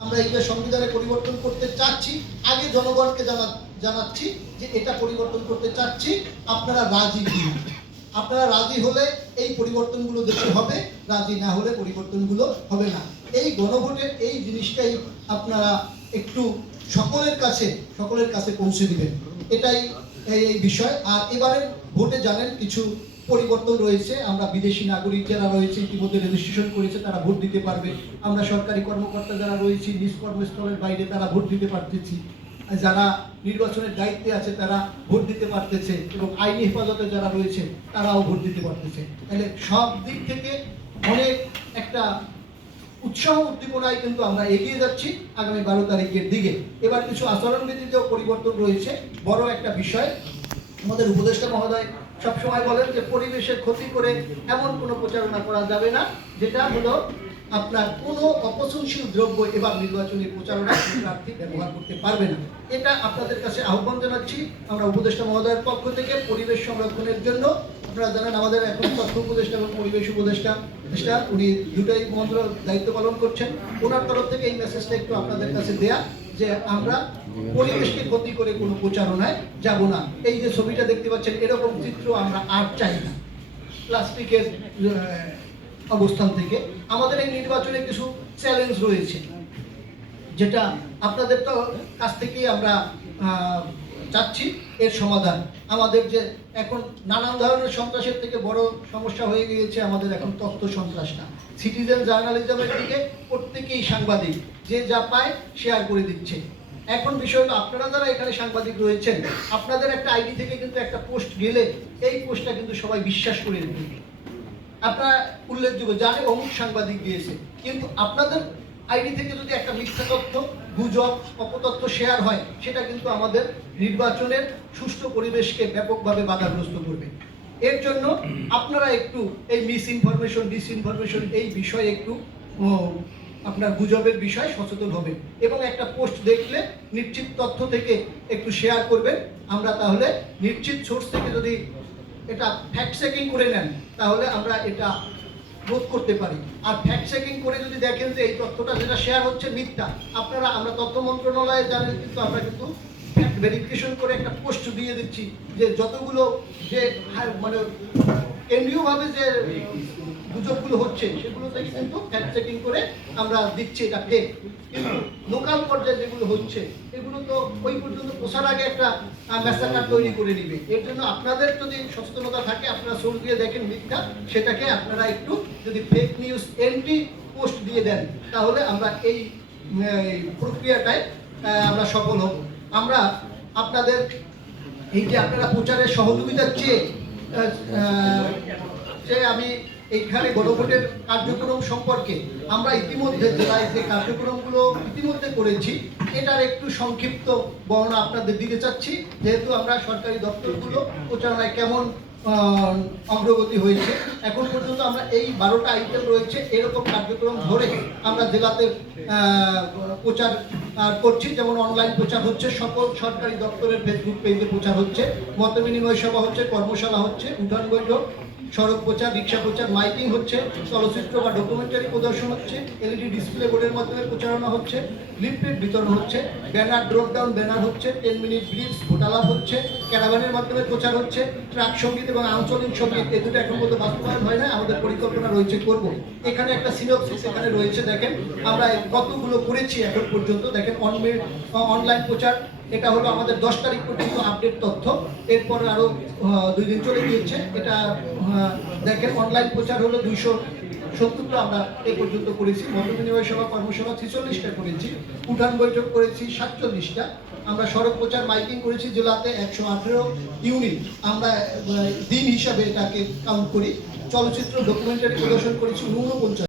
আমরা এই যে সংবিধানে পরিবর্তন করতে চাচ্ছি। আগে জনগণকে জানা জানাচ্ছি যে এটা পরিবর্তন করতে চাচ্ছি। আপনারা রাজি আপনারা রাজি হলে এই পরিবর্তনগুলো দেশে হবে। রাজি না হলে পরিবর্তনগুলো হবে না। এই গণভোটের এই জিনিসটাই আপনারা একটু সকলের কাছে সকলের কাছে পৌঁছে দিবেন। এটাই এই বিষয়। আর এবারের ভোটে জানেন কিছু পরিবর্তন রয়েছে, আমরা বিদেশি নাগরিক যারা রয়েছে ইতিমধ্যে রেজিস্ট্রেশন করেছে, তারা ভোট দিতে পারবে। আমরা সরকারি কর্মকর্তা যারা রয়েছে নিজ কর্মস্থলের বাইরে তারা ভোট দিতে পারতেছি। যারা নির্বাচনের দায়িত্বে আছে, তারা ভোট দিতে পারতেছে। এবং আইনি হেফাজতে যারা রয়েছে, তারাও ভোট দিতে পারতেছে। তাহলে সব দিক থেকে অনেক একটা উৎসাহ, উদ্দীপনায় কিন্তু আমরা এগিয়ে যাচ্ছি আগামী বারো তারিখের দিকে। এবার কিছু আচরণবিধিতেও পরিবর্তন রয়েছে। বড় একটা বিষয়, আমাদের উপদেষ্টা মহোদয় সবসময় বলেন যে পরিবেশের ক্ষতি করে এমন কোনো প্রচারণা করা যাবে না, যেটা হলো আপনার কোনো অপচনশীল দ্রব্য এবার নির্বাচনী প্রচারণায় কোনো প্রার্থী ব্যবহার করতে পারবে না। এটা আপনাদের কাছে আহ্বান জানাচ্ছি। আমরা উপদেষ্টা মহোদয়ের পক্ষ থেকে পরিবেশ সংরক্ষণের জন্য আপনারা জানেন আমাদের এখন তথ্য উপদেষ্টা এবং পরিবেশ উপদেষ্টা উপদেষ্টা, উনি দুটাই মন্ত্র দায়িত্ব পালন করছেন। ওনার তরফ থেকে এই মেসেজটা একটু আপনাদের কাছে দেয়া। যে আমরা পরিবেশকে ক্ষতি করে কোনো প্রচারণায় যাব না। এই যে ছবিটা দেখতে পাচ্ছেন, এরকম চিত্র আমরা আর চাই না। প্লাস্টিকের অবস্থান থেকে। আমাদের এই নির্বাচনে কিছু চ্যালেঞ্জ রয়েছে। যেটা আপনাদের তো কাছ থেকেই আমরা চাচ্ছি, এর সমাধান। আমাদের যে এখন নানান ধরনের সন্ত্রাসের থেকে বড় সমস্যা হয়ে গিয়েছে, আমাদের এখন তথ্য সন্ত্রাসটা সিটিজেন জার্নালিজমের দিকে প্রত্যেকেই সাংবাদিক। যে যা পায় শেয়ার করে দিচ্ছে। এখন বিষয় আপনারা যারা এখানে সাংবাদিক রয়েছেন, আপনাদের একটা আইডি থেকে কিন্তু একটা পোস্ট গেলে, এই পোস্টটা কিন্তু সবাই বিশ্বাস করে নেবে। আপনারা উল্লেখযোগ্য, জানে অমুক সাংবাদিক দিয়েছে। কিন্তু আপনাদের আইডি থেকে যদি একটা মিথ্যা তথ্য, গুজব, অপতথ্য শেয়ার হয়, সেটা কিন্তু আমাদের নির্বাচনের সুষ্ঠু পরিবেশকে ব্যাপকভাবে বাধাগ্রস্ত করবে। এর জন্য আপনারা একটু এই মিস ইনফরমেশন ডিসইনফরমেশন এই বিষয়ে একটু আপনার গুজবের বিষয়ে সচেতন হবেন এবং একটা পোস্ট দেখলে নিশ্চিত তথ্য থেকে একটু শেয়ার করবেন। আমরা তাহলে নিশ্চিত সোর্স থেকে যদি এটা ফ্যাক্ট চেকিং করে নেন, তাহলে আমরা এটা রোধ করতে পারি। আর ফ্যাক্ট চেকিং করে যদি দেখেন যে এই তথ্যটা যেটা শেয়ার হচ্ছে মিথ্যা, আপনারা, আমরা তথ্য মন্ত্রণালয়ে জানেন কিন্তু আমরা কিন্তু ফ্যাক্ট ভেরিফিকেশন করে একটা পোস্ট দিয়ে দিচ্ছি যে যতগুলো যে মানে কেন্দ্রীয়ভাবে যে গুজবগুলো হচ্ছে, সেগুলো থেকে কিন্তু ফ্যাক্ট চেকিং করে আমরা দিচ্ছি এটা ফেক লোকাল পর্যায়ে যেগুলো হচ্ছে, এগুলো তো ওই পর্যন্ত পোষার আগে একটা মেসাকার তৈরি করে নিবে। এর জন্য আপনাদের যদি সচেতনতা থাকে, আপনারা সোর্স দিয়ে দেখেন মিথ্যা, সেটাকে আপনারা একটু যদি ফেক নিউজ এন্ট্রি পোস্ট দিয়ে দেন, তাহলে আমরা এই প্রক্রিয়াটায় আমরা সফল হব। আমরা আপনাদের, এই যে আপনারা প্রচারের সহযোগিতা চেয়ে যে আমি এইখানে গণভোটের কার্যক্রম সম্পর্কে আমরা ইতিমধ্যে জেলায় যে কার্যক্রমগুলো ইতিমধ্যে করেছি, এটার একটু সংক্ষিপ্ত বর্ণনা আপনাদের দিতে চাচ্ছি। যেহেতু আমরা সরকারি দপ্তরগুলো, প্রচারণায় কেমন অগ্রগতি হয়েছে। এখন পর্যন্ত আমরা এই বারোটা আইটেম রয়েছে, এরকম কার্যক্রম ধরে আমরা জেলাতে প্রচার করছি। যেমন অনলাইন প্রচার হচ্ছে, সকল সরকারি দপ্তরের ফেসবুক পেজে প্রচার হচ্ছে। মত বিনিময় সভা হচ্ছে, কর্মশালা হচ্ছে, উঠান বৈঠক, সড়ক প্রচার, রিক্সা প্রচার, মাইকিং হচ্ছে, চলচ্চিত্র বা ডকুমেন্টারি প্রদর্শন হচ্ছে এলইডি ডিসপ্লে বোর্ডের মাধ্যমে প্রচারণা হচ্ছে লিফলেট বিতরণ হচ্ছে ব্যানার ড্রপ ডাউন ব্যানার হচ্ছে টেন মিনিট ব্রিফস ভোটালাপ হচ্ছে ক্যারাভানের মাধ্যমে প্রচার হচ্ছে ট্রাক সংগীত এবং আঞ্চলিক সংগীত এই দুটো এখন পর্যন্ত বাস্তবায়ন হয় না, আমাদের পরিকল্পনা রয়েছে করব। এখানে একটা সিনপসিস এখানে রয়েছে, দেখেন, আমরা কতগুলো করেছি এখন পর্যন্ত, দেখেন অনলাইন প্রচার, এটা হলো আমাদের দশ তারিখ পর্যন্ত আপডেট তথ্য, এরপর আরও দুই দিন চলে গিয়েছে, এটা দেখেন অনলাইন প্রচার হলো দুইশো সত্তরটা আমরা এ পর্যন্ত করেছি। মতবিনিময় সভা, কর্মসভা ছেচল্লিশটা করেছি। উঠান বৈঠক করেছি সাতচল্লিশটা। আমরা সড়ক প্রচার, মাইকিং করেছি জেলাতে একশো আঠেরো ইউনিট। আমরা দিন হিসাবে এটাকে কাউন্ট করি। চলচ্চিত্র ডকুমেন্টারি প্রদর্শন করেছি ঊনপঞ্চাশ